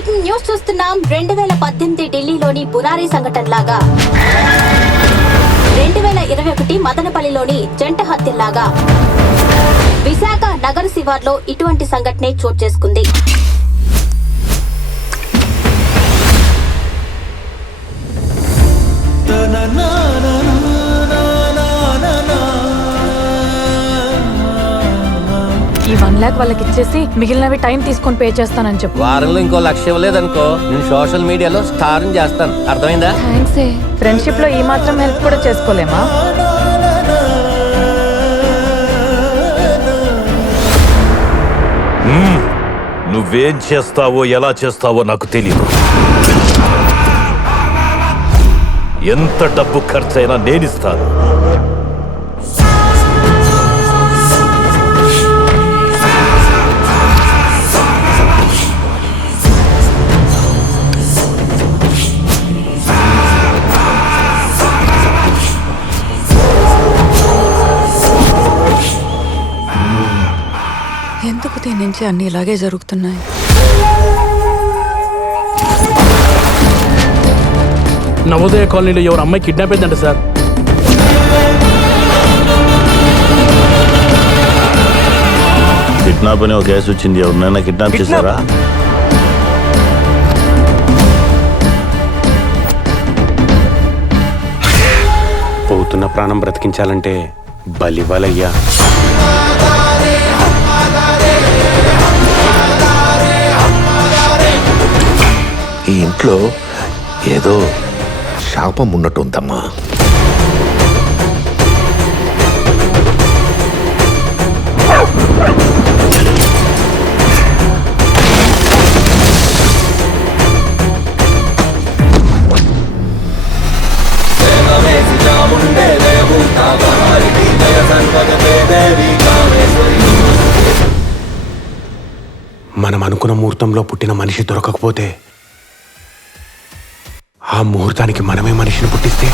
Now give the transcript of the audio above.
Breaking news చూస్తున్నాం. 2018 ఢిల్లీలోని బురారీ సంఘటన లాగా 2021 మదనపల్లిలోని జంట హత్యలాగా విశాఖ నగర శివార్లో ఇటువంటి సంఘటనే చోటు చేసుకుంది. ఈ 1 lakh వాళ్ళకి ఇచ్చేసి మిగిలినవి టైం తీసుకొని పే చేస్తానని చెప్పు. వారంలో ఇంకో 1,00,000 ఇవ్వలేదనుకో నేను సోషల్ మీడియాలో స్టార్ చేస్తాను. అర్థమైందా? థ్యాంక్స్. ఫ్రెండ్షిప్ లో ఈ మాత్రం హెల్ప్ కూడా చేసుకోలేమా? నువ్వేం చేస్తావో ఎలా చేస్తావో నాకు తెలియదు. ఎంత డబ్బు ఖర్చైనా నేనిస్తాను. ఎందుకు దీని నుంచి అన్ని ఇలాగే జరుగుతున్నాయి? నవోదయ కాలనీలో ఎవరు అమ్మాయి కిడ్నాప్ అయిందంట సార్. కిడ్నాప్ అని ఒక కేసు వచ్చింది. ఎవరినైనా కిడ్నాప్ చేశారా? పోతున్న ప్రాణం బ్రతికించాలంటే బలివ్వాలయ్యా. ఈ ఇంట్లో ఏదో శాపం ఉన్నట్టుందమ్మా. మనం అనుకున్న ముహూర్తంలో పుట్టిన మనిషి దొరకకపోతే ఆ ముహూర్తానికి మనమే మనిషిని పుట్టిస్తే